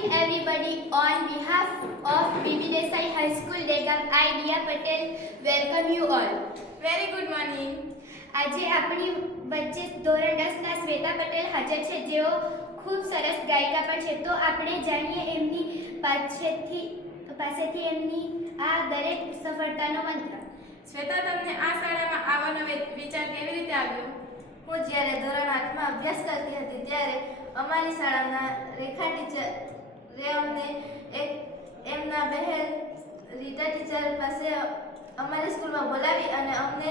morning, everybody. On behalf of BB Desai High School, Degam, I, Dia Patel, welcome you all. Very good morning. આજે આપણી વચ્ચે ધોરણ 10 ના શ્વેતા પટેલ હાજર છે, જેઓ ખૂબ સરસ ગાયિકા પણ છે. તો આપણે જાણીએ એમની પાસેથી એમની આ દરેક સફળતાનો મંત્ર. શ્વેતા, તમને આ શાળામાં આવવાનો વિચાર કેવી રીતે આવ્યો? હું જ્યારે ધોરણ 8માં અભ્યાસ કરતી હતી ત્યારે અમારી શાળાના રેખા ટીચરે અમને એમના બહેન રીટા ટીચર પાસે અમારી સ્કૂલમાં બોલાવી અને અમને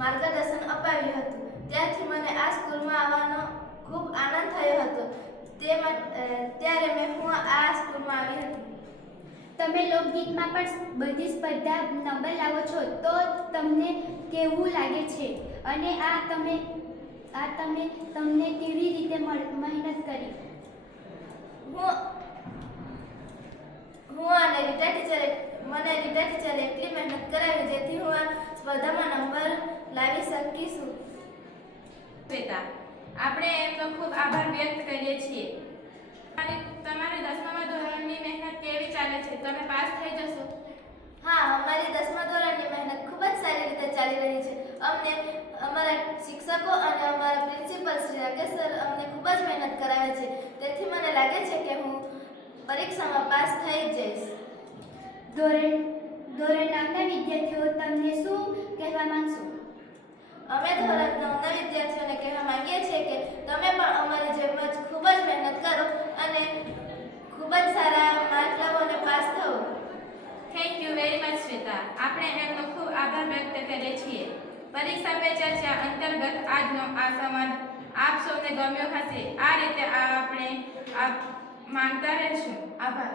માર્ગદર્શન અપાવ્યું હતું. ત્યારથી મને આ સ્કૂલમાં આવવાનો ખૂબ આનંદ થયો હતો. ત્યારે હું આ સ્કૂલમાં આવી હતી. તમે લોકગીતમાં પણ બધી સ્પર્ધા નંબર લાવો છો, તો તમને કેવું લાગે છે? અને તમને કેવી રીતે મહેનત કરી? હું અને રીટા ટીચરે એટલી મહેનત કરાવી જેથી હું આ સ્પર્ધામાં નંબર લાવી શકીશું. શ્વેતા, આપણે એમનો ખૂબ આભાર વ્યક્ત કરીએ છીએ. તમારી 10મા ધોરણની મહેનત કેવી ચાલે છે? તમે પાસ થઈ જશો? હા, અમારી 10મા ધોરણની મહેનત ખૂબ જ સારી રીતે ચાલી રહી છે. અમને અમારા શિક્ષકો અને અમારા પ્રિન્સિપલ શ્રી રાકેશ સર અમને ખૂબ જ મહેનત કરાવે છે. તેથી મને લાગે છે કે હું પરીક્ષામાં પાસ થઈ જ જઈશ. ધોરણ 9ના વિદ્યાર્થીઓ તમને શું કહેવા માંગશો? અમે ધોરણ 9ના વિદ્યાર્થીઓને કહેવા માંગીએ છીએ કે તમે પણ અમારી જેમ જ ખૂબ જ મહેનત કરો અને ખૂબ જ સારા માર્ક લાવો અને પાસ થાઓ. Thank you very much Shweta. આપણે એમનો ખૂબ આભાર વ્યક્ત કરીએ છીએ. પરીક્ષા પે ચર્ચા અંતર્ગત આજનો આ સંવાદ આપ સૌને ગમ્યો હશે. આ રીતે આપણે માનતા રહેશું. આભાર.